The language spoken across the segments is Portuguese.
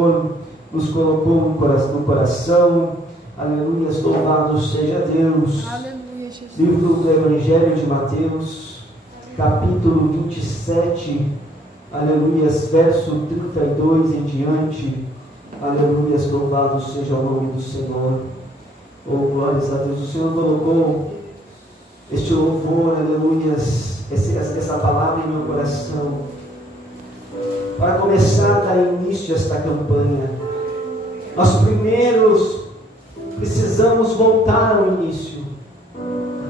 Senhor nos colocou no coração. Aleluia, louvado seja Deus. Aleluia, Jesus. Livro do Evangelho de Mateus, capítulo 27, aleluia, verso 32 em diante. Aleluia, louvado seja o nome do Senhor. Oh, glórias a Deus. O Senhor colocou este louvor, aleluia, essa palavra em meu coração, para começar a dar início a esta campanha. Nós primeiros precisamos voltar ao início,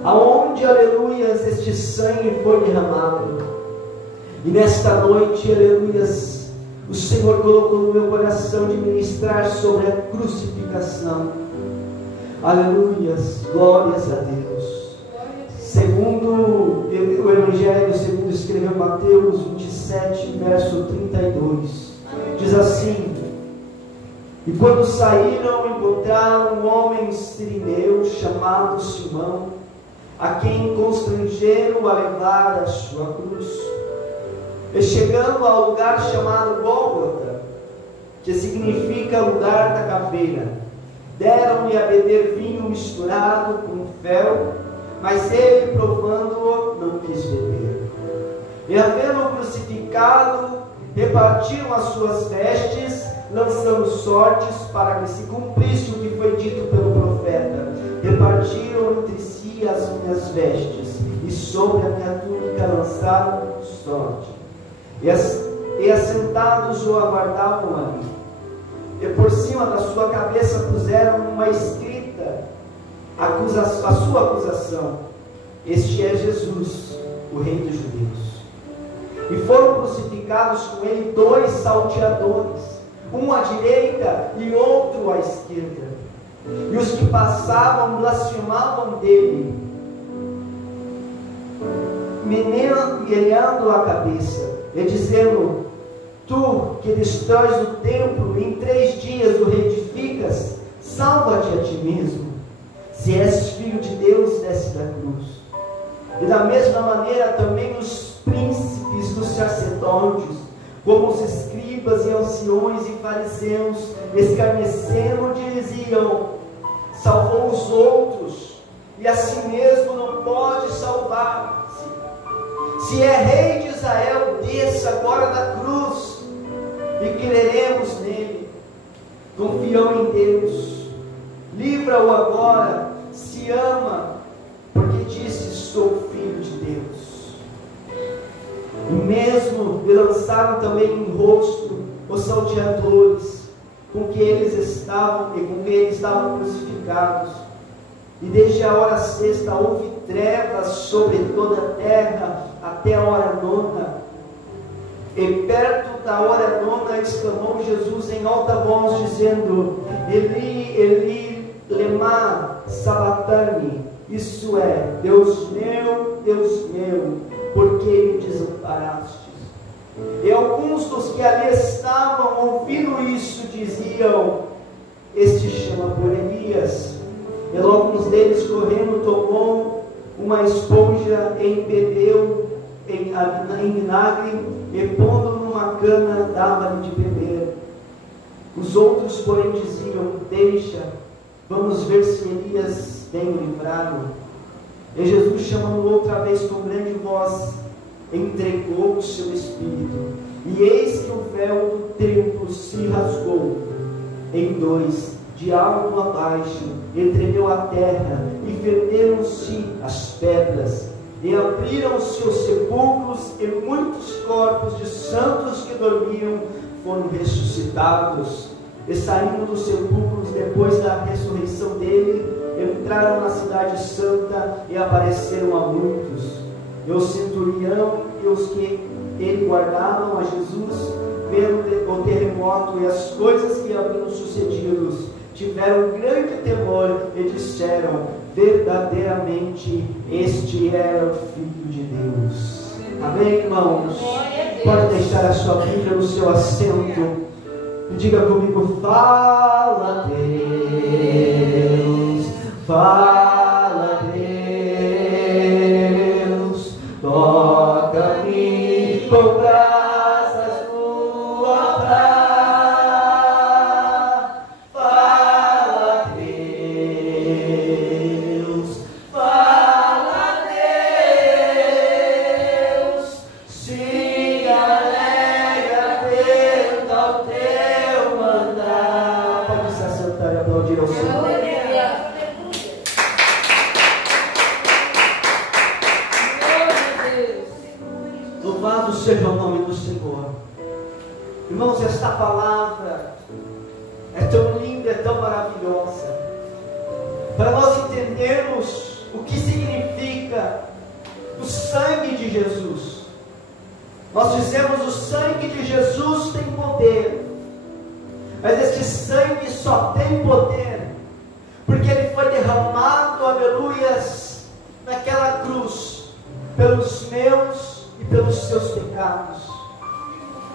aonde, aleluia, este sangue foi derramado. E nesta noite, aleluia, o Senhor colocou no meu coração de ministrar sobre a crucificação. Aleluia, glórias a Deus. Segundo o Evangelho, segundo escreveu Mateus 27, verso 32, diz assim: e quando saíram, encontraram um homem sirineu chamado Simão, a quem constrangeram a levar a sua cruz. E chegando ao lugar chamado Gólgota, que significa lugar da caveira, deram-lhe a beber vinho misturado com fel, mas ele, provando-o, não quis beber. E havendo-o crucificado, repartiram as suas vestes, lançando sortes para que se cumprisse o que foi dito pelo profeta: repartiram entre si as minhas vestes, e sobre a minha túnica lançaram sorte. E assentados o aguardavam ali. E por cima da sua cabeça puseram uma escrita, a sua acusação: este é Jesus, o Rei dos Judeus. E foram crucificados com ele 2 salteadores, um à direita e outro à esquerda. E os que passavam blasfemavam dele, meneando a cabeça, e dizendo: tu que destróis o templo, em 3 dias o reedificas, salva-te a ti mesmo. Se és filho de Deus, desce da cruz. E da mesma maneira também os príncipes dos sacerdotes, como os escribas e anciões e fariseus, escarnecendo, diziam: salvou os outros, e a si mesmo não pode salvar-se. Se é rei de Israel, desça agora da cruz, e creremos nele. Confiam em Deus, livra-o agora, se ama, porque disse: sou filho de Deus. E mesmo lhe lançaram também em rosto os salteadores com que eles estavam crucificados. E desde a hora 6ª houve trevas sobre toda a terra até a hora 9ª. E perto da hora 9ª exclamou Jesus em alta voz, dizendo: Eli, Eli, lema sabachthani, isso é, Deus meu, por que me desamparastes? E alguns dos que ali estavam, ouvindo isso, diziam: este chama por Elias. E logo um deles, correndo, tomou uma esponja e embebeu em vinagre, e pondo numa cana, dava-lhe de beber. Os outros, porém, diziam: deixa, vamos ver se Elias vem livrá-lo. E Jesus, chamando outra vez com grande voz, entregou o seu espírito. E eis que o véu do templo se rasgou em 2, de alto a baixo, e tremeu a terra, e ferveram-se as pedras, e abriram-se os sepulcros, e muitos corpos de santos que dormiam foram ressuscitados. E saindo dos sepulcros depois da ressurreição dele, entraram na cidade santa e apareceram a muitos. E o centurião e os que ele guardavam a Jesus, vendo o terremoto e as coisas que haviam sucedido, tiveram grande temor e disseram: verdadeiramente este era o Filho de Deus. Amém, irmãos? Pode deixar a sua Bíblia no seu assento e diga comigo: fala Deus, fala Deus, toca-me com brasas tua Irmãos, esta palavra é tão linda, é tão maravilhosa, para nós entendermos o que significa o sangue de Jesus. Nós dizemos: o sangue de Jesus tem poder, mas este sangue só tem poder porque ele foi derramado, aleluias, naquela cruz, pelos meus e pelos seus pecados.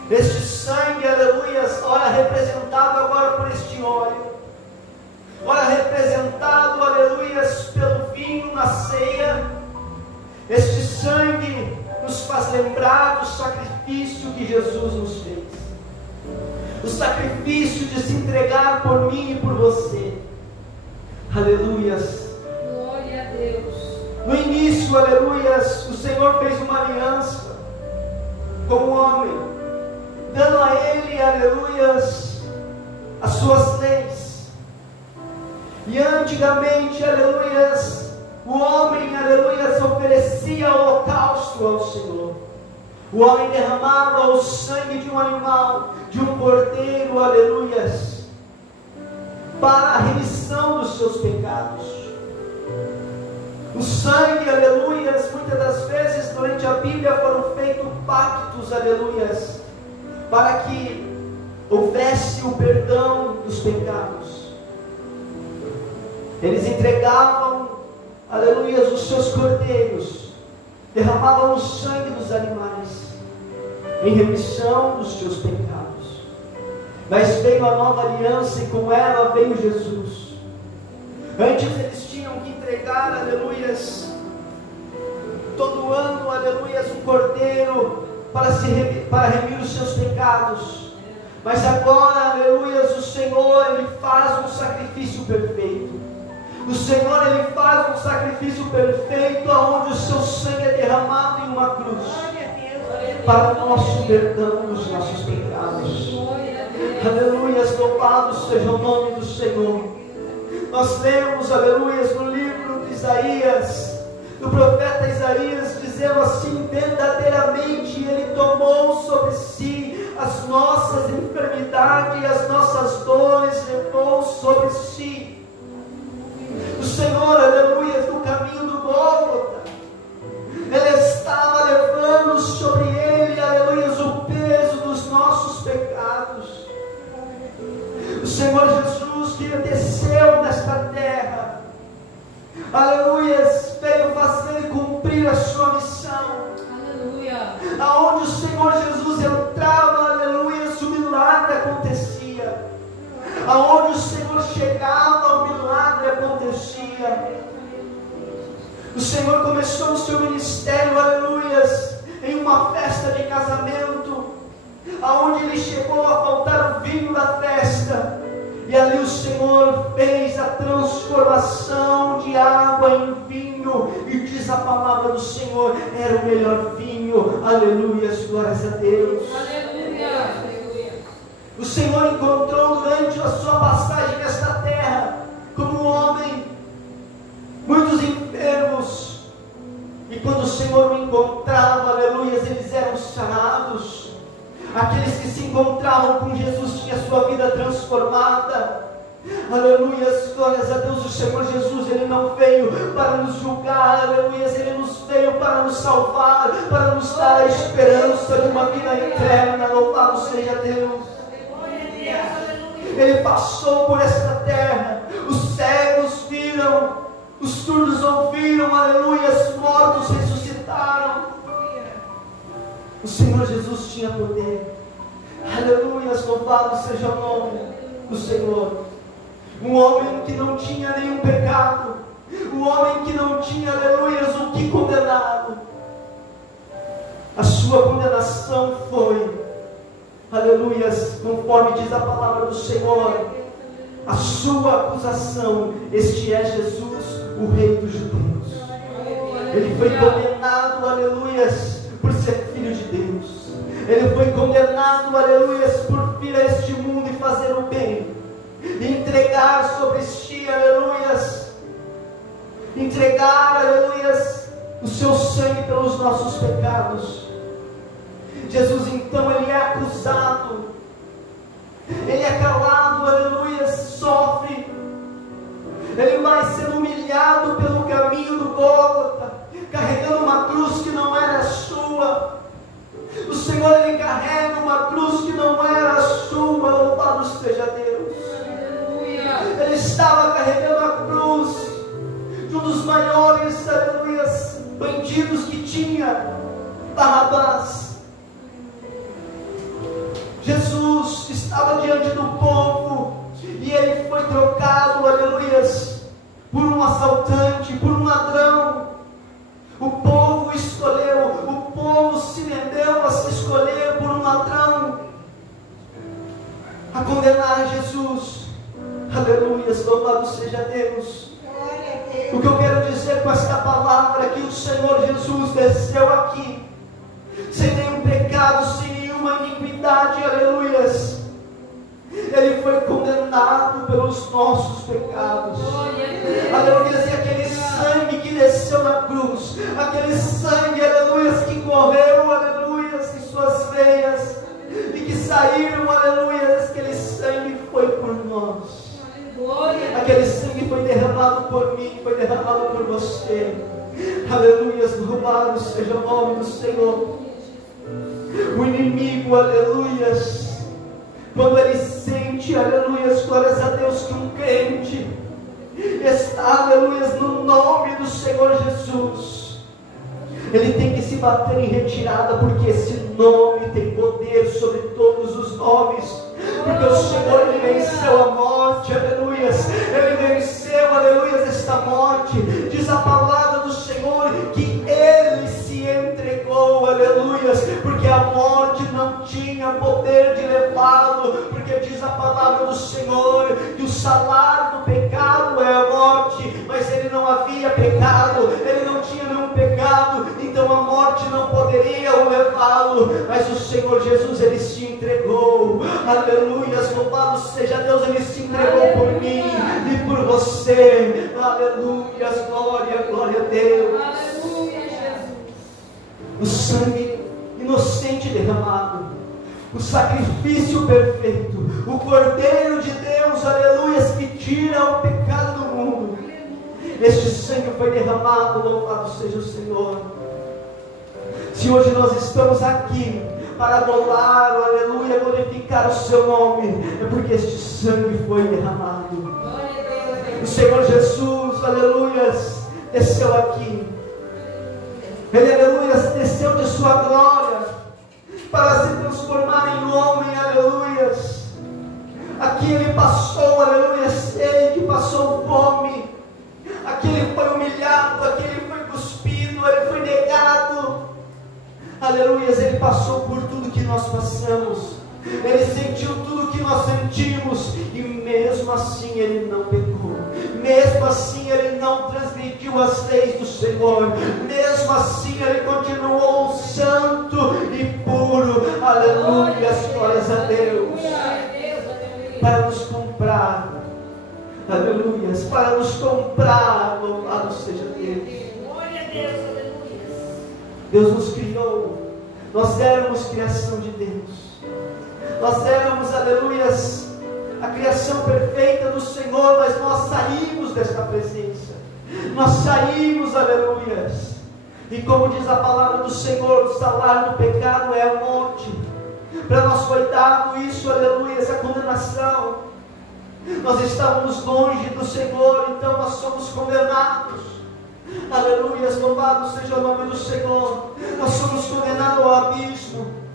Este sangue, aleluias, ora representado agora por este óleo, ora representado, aleluias, pelo vinho na ceia. Este sangue nos faz lembrar do sacrifício que Jesus nos fez, o sacrifício de se entregar por mim e por você. Aleluias. Glória a Deus. No início, aleluias, o Senhor fez uma aliança com o homem, dando a ele, aleluias, as suas leis. E antigamente, aleluias, o homem, aleluias, oferecia holocausto ao Senhor. O homem derramava o sangue de um animal, de um cordeiro, aleluias, para a remissão dos seus pecados. O sangue, aleluias, muitas das vezes durante a Bíblia foram feitos pactos, aleluias, para que houvesse o perdão dos pecados. Eles entregavam, aleluias, os seus cordeiros, derramavam o sangue dos animais em remissão dos seus pecados. Mas veio a nova aliança e com ela veio Jesus. Antes eles tinham que entregar, aleluias, todo ano, aleluias, um cordeiro para remir os seus pecados. Mas agora, aleluias, o Senhor, Ele faz um sacrifício perfeito. O Senhor, Ele faz um sacrifício perfeito, onde o seu sangue é derramado em uma cruz, para o nosso perdão dos nossos pecados. Aleluias, louvado seja o nome do Senhor. Nós lemos, aleluias, no livro de Isaías, do profeta Isaías, dizendo assim: verdadeiramente Ele tomou sobre si as nossas enfermidades e as nossas dores levou sobre si. O Senhor, aleluias, no caminho do Gólgota, Ele estava levando sobre Ele, aleluias, o peso dos nossos pecados. O Senhor Jesus, que desceu nesta terra, aleluias, veio fazer e cumprir a sua missão. Aleluia. Aonde o Senhor Jesus entrava, aleluias, o milagre acontecia. Aonde o Senhor chegava, o milagre acontecia. O Senhor começou o seu ministério, aleluias, em uma festa de casamento, aonde Ele chegou a faltar o vinho da festa, e ali o Senhor fez a transformação de água em vinho, e diz a palavra do Senhor, era o melhor vinho. Aleluias, glórias a Deus. Aleluia. O Senhor encontrou durante a sua passagem nesta terra, como um homem, muitos enfermos, e quando o Senhor o encontrava, aleluias, eles eram sarados. Aqueles que se encontravam com Jesus tinham a sua vida transformada. Aleluias, glórias a Deus. O Senhor Jesus, Ele não veio para nos julgar, aleluias, Ele nos veio para nos salvar, para nos dar a esperança de uma vida eterna. Louvado seja Deus. Ele passou por esta terra, os cegos viram, os surdos ouviram, aleluia, os mortos ressuscitaram. O Senhor Jesus tinha poder. Aleluia, louvado seja o nome do Senhor. Um homem que não tinha nenhum pecado, um homem que não tinha, aleluia, o que condená-lo. A sua condenação foi, aleluia, conforme diz a palavra do Senhor, a sua acusação: este é Jesus, o Rei dos Judeus. Ele foi condenado, aleluia, por ser filho de Deus. Ele foi condenado, aleluia, por vir a este mundo e fazer o bem, e entregar sobre si, aleluia, entregar, aleluia, o seu sangue pelos nossos pecados. Jesus então, ele é acusado ele é calado, aleluia, sofre, ele vai sendo humilhado pelo caminho do Gólgota, carregando uma cruz que não era sua. O Senhor, ele carrega uma cruz que não era sua, louvado seja Deus. Ele estava carregando a cruz de um dos maiores, aleluia, bandidos que tinha, Barrabás. Jesus estava diante do povo e ele foi trocado, aleluias, por um assaltante, por um ladrão. O povo escolheu, o povo se rendeu a se escolher por um ladrão, a condenar Jesus. Aleluias, louvado seja Deus. O que eu quero dizer com esta palavra é que o Senhor Jesus desceu aqui, sem nenhum pecado, sem nenhuma iniquidade, aleluias. Ele foi condenado pelos nossos pecados. Aleluia. E aquele sangue que desceu na cruz, aquele sangue, aleluia, que correu, aleluia, em suas veias, e que saíram, aleluia, aquele sangue foi por nós. Aquele sangue foi derramado por mim, foi derramado por você. Aleluia, louvado seja o nome do Senhor. O inimigo, aleluia, quando ele sente, aleluia, glórias a Deus, que um crente está, aleluia, no nome do Senhor Jesus, ele tem que se bater em retirada, porque esse nome tem poder sobre todos os nomes, porque o Senhor, ele venceu a morte, aleluia, ele venceu, aleluia, esta morte. Diz a palavra do Senhor que ele se entregou, aleluia, porque a morte não tinha poder de levá-lo, porque diz a palavra do Senhor que o salário do pecado é a morte, mas ele não havia pecado, ele não tinha nenhum pecado, então a morte não poderia o levá-lo, mas o Senhor Jesus, ele se entregou, aleluia, louvado seja Deus, ele se entregou por mim e por você, aleluia, glória, glória a Deus. Aleluia, Jesus. O sangue inocente derramado, o sacrifício perfeito, o Cordeiro de Deus, aleluia, que tira o pecado do mundo. Este sangue foi derramado, louvado seja o Senhor. Se hoje nós estamos aqui para adorar, aleluia, glorificar o seu nome, é porque este sangue foi derramado. O Senhor Jesus, aleluia, desceu aqui. Ele, aleluia, desceu de sua glória para se transformar em homem, aleluia. Aqui ele passou, aleluia, sede, passou fome. Aqui ele foi humilhado, aqui ele foi cuspido, ele foi negado. Aleluia, ele passou por tudo que nós passamos. Ele sentiu tudo que nós sentimos e mesmo assim ele não pecou, mesmo assim ele não transgrediu as leis do Senhor, mesmo assim ele continuou santo e puro. Aleluia, glórias a Deus, para nos comprar, aleluia, para nos comprar, louvado seja Deus. Deus nos criou, nós éramos criação de Deus. Nós éramos, aleluias, a criação perfeita do Senhor, mas nós saímos desta presença. Nós saímos, aleluias. E como diz a palavra do Senhor, o salário do pecado é a morte. Para nós foi dado isso, aleluias, a condenação. Nós estávamos longe do Senhor, então nós somos condenados. Aleluias, louvado seja o nome do Senhor. Nós somos condenados ao abismo.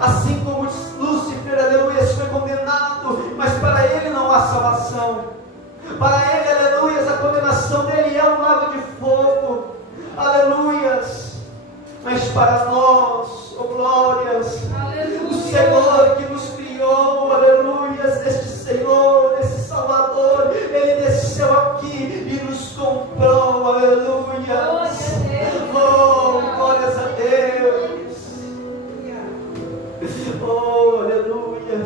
Assim como Lúcifer, aleluia, foi condenado, mas para ele não há salvação. Para ele, aleluia, a condenação dele é um lago de fogo. Aleluias. Mas para nós, oh glórias, aleluia, o Senhor que nos criou, aleluia, este Senhor, esse Salvador, ele desceu aqui e nos comprou, aleluia. Oh, glórias a Deus. Oh, aleluia.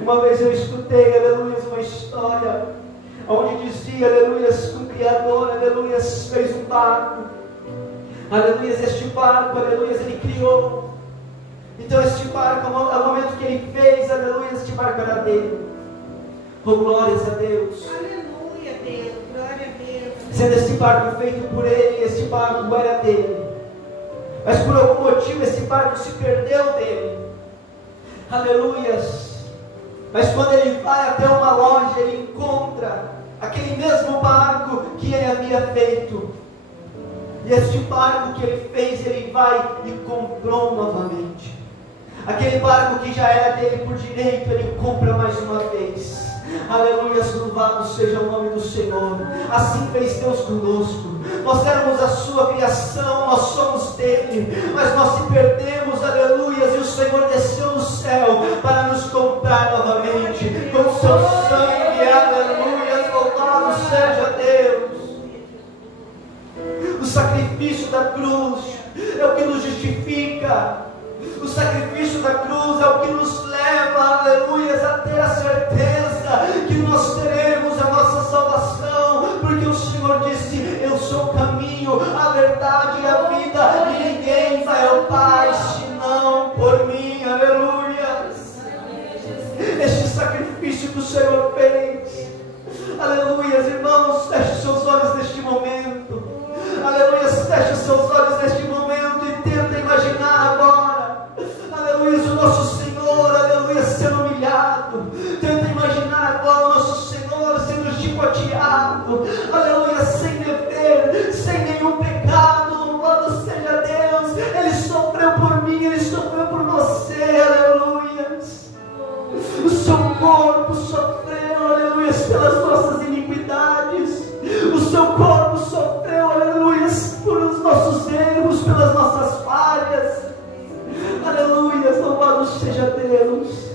Uma vez eu escutei, aleluia, uma história onde dizia, aleluia, que o Criador, aleluia, fez um barco. Aleluia, este barco, aleluia, ele criou. Então este barco, ao momento que ele fez, aleluia, este barco era dele. Oh, glórias a Deus. Aleluia, Deus. Glória a Deus. Sendo este barco feito por ele, este barco era dele. Mas por algum motivo esse barco se perdeu dele. Aleluias. Mas quando ele vai até uma loja, ele encontra aquele mesmo barco que ele havia feito. E este barco que ele fez, ele vai e comprou novamente. Aquele barco que já era dele por direito, ele compra mais uma vez. Aleluia, louvado seja o nome do Senhor. Assim fez Deus conosco. Nós éramos a sua criação, nós somos dele, mas nós se perdemos, aleluia, e o Senhor desceu do céu para nos comprar novamente com o seu sangue, aleluia, louvado seja Deus. O sacrifício da cruz é o que nos justifica. O sacrifício da cruz é o que nos leva, aleluia, a ter a certeza que nós teremos a nossa salvação, porque o Senhor disse: eu sou o caminho, a verdade e a vida, e ninguém vai ao Pai senão por mim, aleluia. Este sacrifício que o Senhor fez, aleluia, irmãos, feche seus olhos neste momento, aleluia, feche seus olhos neste momento e tenta imaginar agora, aleluia, o nosso Senhor, aleluia, sendo humilhado. Tenta imaginar agora o nosso Senhor sendo chicoteado, aleluia, sem dever, sem nenhum pecado. Louvado seja Deus, Ele sofreu por mim, Ele sofreu por você, aleluia. O seu corpo sofreu, aleluia, pelas nossas iniquidades. O seu corpo sofreu, aleluia, por os nossos erros, pelas nossas falhas. Aleluia, louvado seja Deus.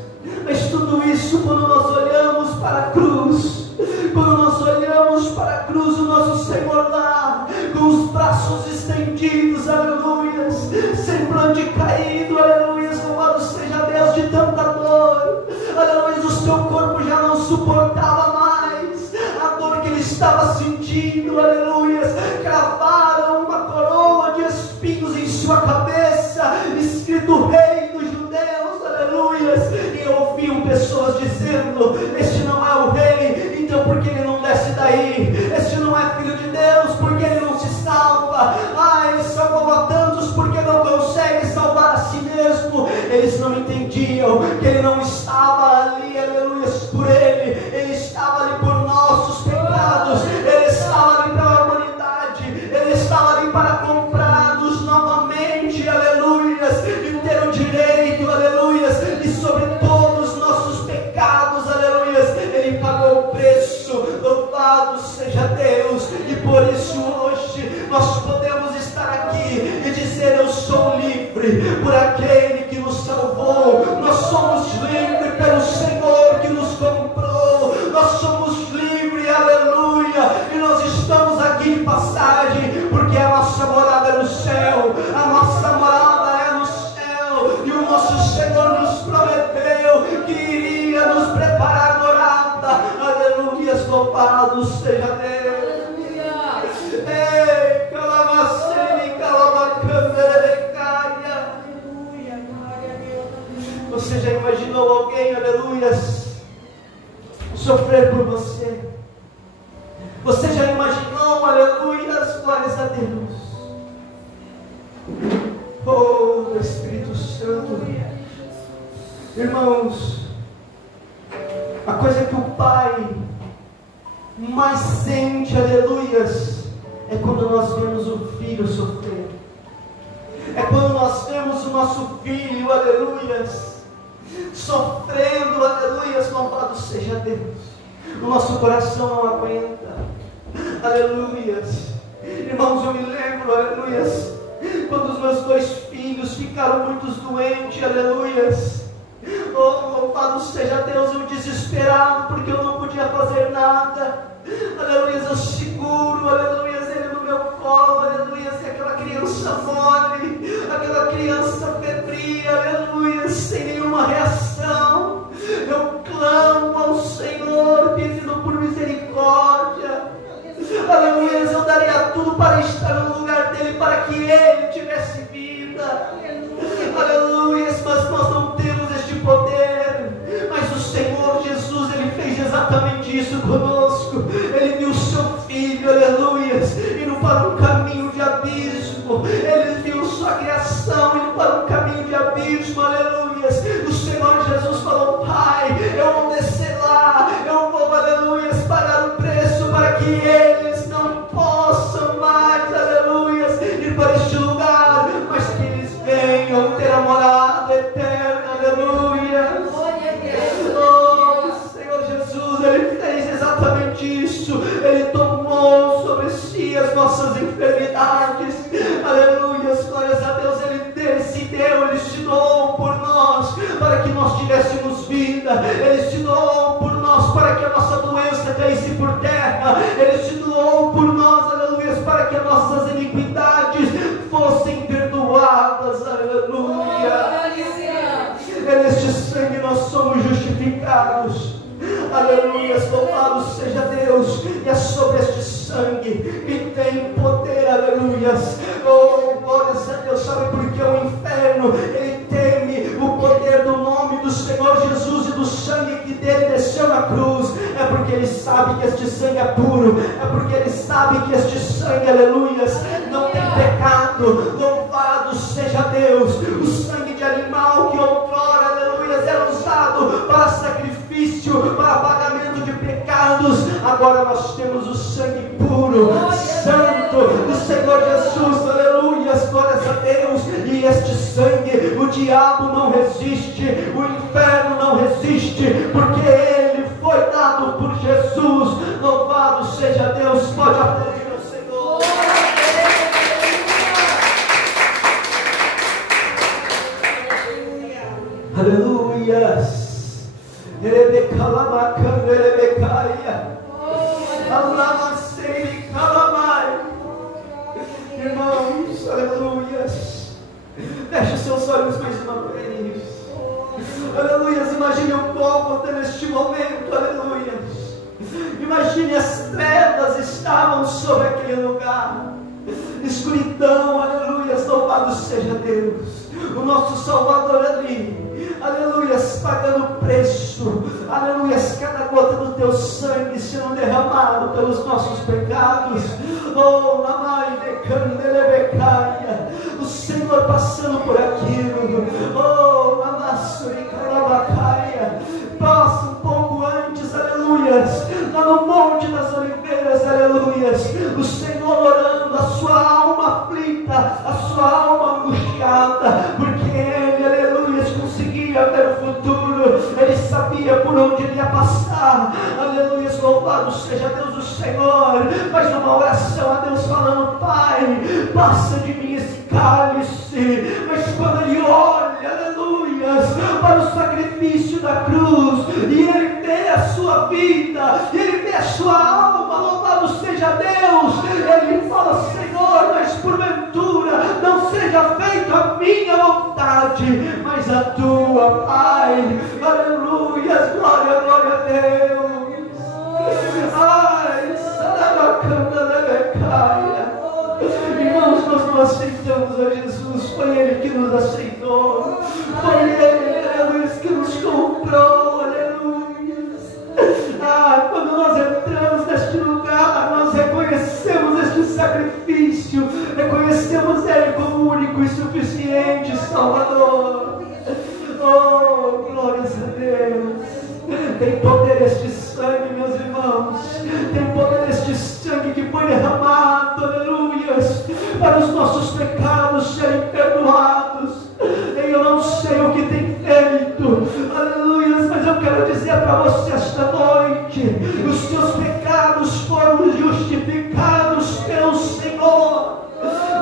Mas tudo isso, quando nós olhamos para a cruz, quando nós olhamos para a cruz, o nosso Senhor lá, com os braços estendidos, aleluia, semblante caído, aleluia, louvado seja Deus, de tanta dor, aleluia, o seu corpo já não suportava mais a dor que ele estava sentindo, aleluia, cravaram uma coroa de espinhos em sua cabeça, escrito Rei dos Judeus, aleluia, e eu ouvi pessoas dizendo: este não é o rei, então por que ele não desce daí? Este não é filho de Deus, porque ele não se salva? Ele salvou a tantos, porque não consegue salvar a si mesmo. Eles não entendiam que ele não estava ali, aleluia, por ele estava ali por nossos pecados, ele estava ali pela humanidade, ele estava ali para comprar-nos novamente, aleluia, e ter o direito, aleluia, e sobre todos os nossos pecados, aleluia, ele pagou o preço. Louvado seja Deus. E por isso hoje nós podemos estar aqui e dizer: eu sou livre por aquele que nos salvou. Nós somos livres pelo Senhor que nos comprou. Nós somos livres, aleluia, e nós estamos aqui de passagem, porque a nossa morada é no céu, a nossa morada é no céu, e o nosso Senhor nos prometeu que iria nos preparar morada, aleluia, louvado seja Deus. Ei, calabacene, calabacamberecaia. Aleluia, glória a Deus. Você já imaginou alguém, aleluia, sofrer por você? Você já imaginou, aleluia, glórias a Deus? Oh, Espírito Santo. Irmãos, a coisa que o Pai mais sente, aleluias, é quando nós vemos o Filho sofrer. É quando nós vemos o nosso Filho, aleluias, sofrendo, aleluias, louvado seja Deus. O nosso coração não aguenta, aleluias. Irmãos, eu me lembro, aleluias, quando os meus 2 filhos ficaram muito doentes, aleluias. Oh, louvado seja Deus, eu desesperado, porque eu não podia fazer nada. Aleluia, eu seguro, aleluia, ele no meu colo, aleluia, e aquela criança mole, aquela criança febril, aleluia, sem nenhuma reação. Eu clamo ao Senhor, pedindo por misericórdia. Aleluia, eu daria tudo para estar no lugar dele, para que ele tivesse vida. Aleluia, mas exatamente isso conosco. Ele viu o seu filho, aleluias, indo para um caminho de abismo. Ele viu sua criação indo para um caminho de abismo, aleluias. O Senhor Jesus falou: Pai, eu vou descer lá, eu vou, aleluias, pagar o preço para que eles não possam mais, aleluias, ir para este lugar, mas que eles venham ter a morada eterna, aleluia. Oh, Senhor Jesus, Ele fez exatamente isso. Ele tomou sobre si as nossas enfermidades, aleluia, glórias a Deus. Ele se deu, Ele se doou por nós, para que nós tivéssemos vida. Ele se doou por nós, para que a nossa doença caísse por terra. Ele se doou por nós, aleluia, para que as nossas iniquidades fossem perdoadas, aleluia. É neste sangue nós somos justificados, aleluia, louvado seja Deus. E é sobre este sangue que tem poder, aleluia. Oh, glórias a Deus. Sabe por que o inferno, ele teme o poder do nome do Senhor Jesus e do sangue que dele desceu na cruz? É porque ele sabe que este sangue é puro, é porque ele sabe que este sangue, aleluia, não tem pecado. Louvado seja Deus. O sangue de animal que outrora, aleluia, era usado para sacrifício, para pagamento de pecados, agora nós temos o sangue puro, santo do Senhor Jesus, aleluia, glórias a Deus. E este sangue, o diabo não resiste, o inferno não resiste, porque ele foi dado por Jesus. Louvado seja Deus. Pode aplaudir ao Senhor. Aleluia. Irmãos, aleluia. Feche seus olhos mais uma vez. Aleluia. Imagine o povo até neste momento, aleluia. Imagine as trevas estavam sobre aquele lugar, escuridão, aleluia. Louvado seja Deus. O nosso Salvador ali, aleluia, pagando o preço, aleluia, cada gota do teu sangue sendo derramado pelos nossos pecados. Oh, mamãe de candelebecaia, o Senhor passando por aquilo. Oh, mamassuri carabacaia, passa um pouco antes, aleluia, lá no Monte das Oliveiras, aleluia, o Senhor orando, a sua alma aflita, a sua alma angustiada, porque ele, aleluia, conseguia ver o futuro, ele sabia por onde ele ia passar, aleluia, louvado seja Deus. O Senhor faz uma oração a Deus falando: Pai, passa de mim esse cálice. Mas quando ele olha, aleluia, para o sacrifício da cruz, e ele vê a sua vida, ele vê a sua alma, louvado seja Deus, ele fala: Senhor, mas porventura não seja feita a minha vontade, mas a tua, Pai. Aleluia, glória, glória a Deus. Ai, sarabacanda lebecaia. Irmãos, nós não aceitamos a Jesus, foi Ele que nos aceitou, foi Ele, aleluia, que nos comprou, aleluia. Ah, quando nós entramos neste lugar, nós reconhecemos este sacrifício, reconhecemos Ele como o único e suficiente Salvador. Oh, glórias a Deus. Tem poder este sangue, meus irmãos, tem poder este sangue que foi derramado, aleluia, para os nossos pecados serem perdoados. Eu não sei o que tem feito, aleluia, mas eu quero dizer para você esta noite: os seus pecados foram justificados pelo Senhor,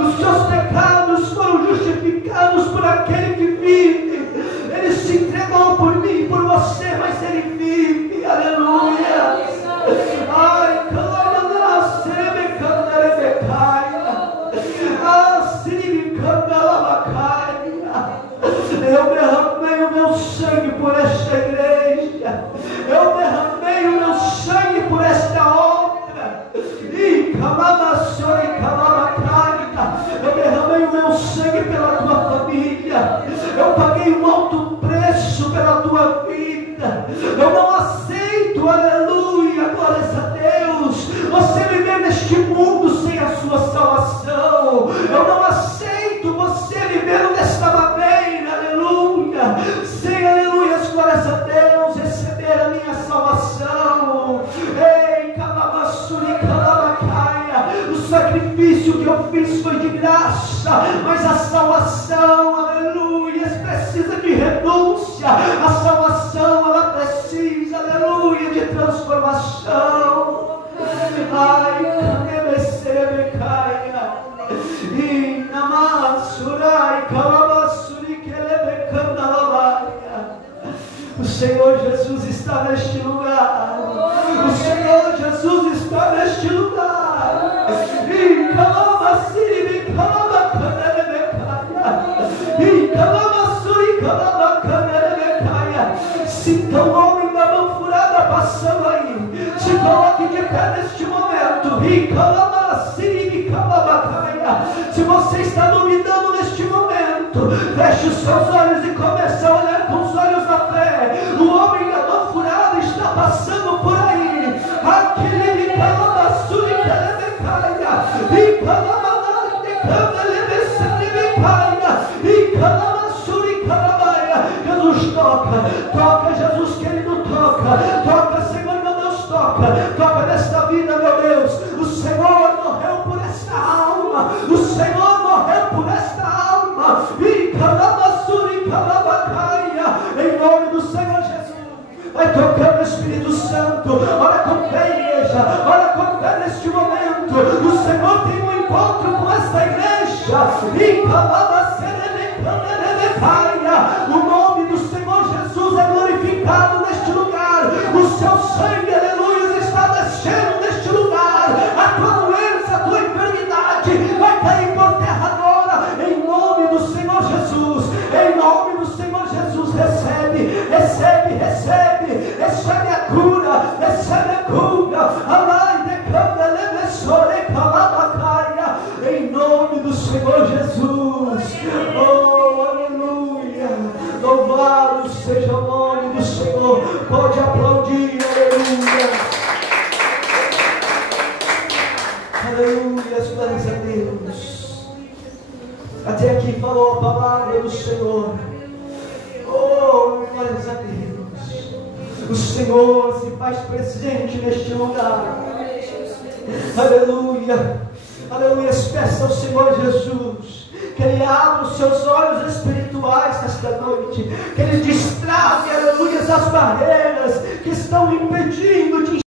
os seus pecados foram justificados por aquele que vive. Ele se entregou por mim e por você, mas Ele vive, aleluia. Ai, eu derramei o meu sangue por esta igreja, eu derramei o meu sangue por esta obra, eu derramei o meu sangue pela tua família, eu paguei um alto preço pela tua vida. Eu não aceito aceito, aleluia, glórias a Deus, você viver neste mundo sem a sua salvação. Eu não aceito você vivendo desta maneira, aleluia, sem, aleluia, glórias a Deus, receber a minha salvação. Ei, calabassuri, calabacaia, o sacrifício que eu fiz foi de graça, mas a salvação, aleluia, precisa de renúncia. A salvação, ela precisa, aleluia, de transformação. Ai, canebecebe caia, e namassurai, calabassuri, kelebecandalabaia. O Senhor Jesus está neste lugar. O Senhor Jesus está neste lugar. E calabassiri, calabacanelebecaia, e calabassuri, calabacanelebecaia. Sinta o homem da mão furada passando aí. Se coloque de pé neste momento. E calabassiri, calabacaia. Se você está duvidando neste momento, feche os seus olhos e comece a olhar com os olhos da fé. O homem da mão furada está passando por aí. Aquele calabassuri, calabacaia, e calabacanelebecaia, e calabassuri, calabaia. Jesus toca, toca, Jesus querido, toca, toca, Senhor, meu Deus, toca, toca nesta vida, meu Deus. O Senhor morreu por esta alma, o Senhor morreu por esta alma, e calabassuri, calabacaia, em nome do Senhor Jesus. Vai tocando o Espírito Santo, ora com fé, igreja, ora com fé neste momento. O Senhor tem um encontro com esta igreja, e calabassuri, o nome do Senhor Jesus é glorificado neste lugar. O seu sangue, aleluia, está descendo neste lugar. A tua doença, a tua enfermidade vai cair por terra agora, em nome do Senhor Jesus. Em nome do Senhor Jesus, recebe, recebe, recebe, recebe a cura, recebe a cura. Em nome do Senhor Jesus. Oh, aleluia. Louvado seja o nome do Senhor. Pode aplaudir, aleluia. Aleluia, glórias a Deus. Até aqui falou a palavra do Senhor. Oh, glórias a Deus. O Senhor se faz presente neste lugar. Aleluia. Aleluia. Peça ao Senhor Jesus que Ele abra os seus olhos espirituais nesta noite, que Ele destrave, aleluia, as barreiras que estão impedindo de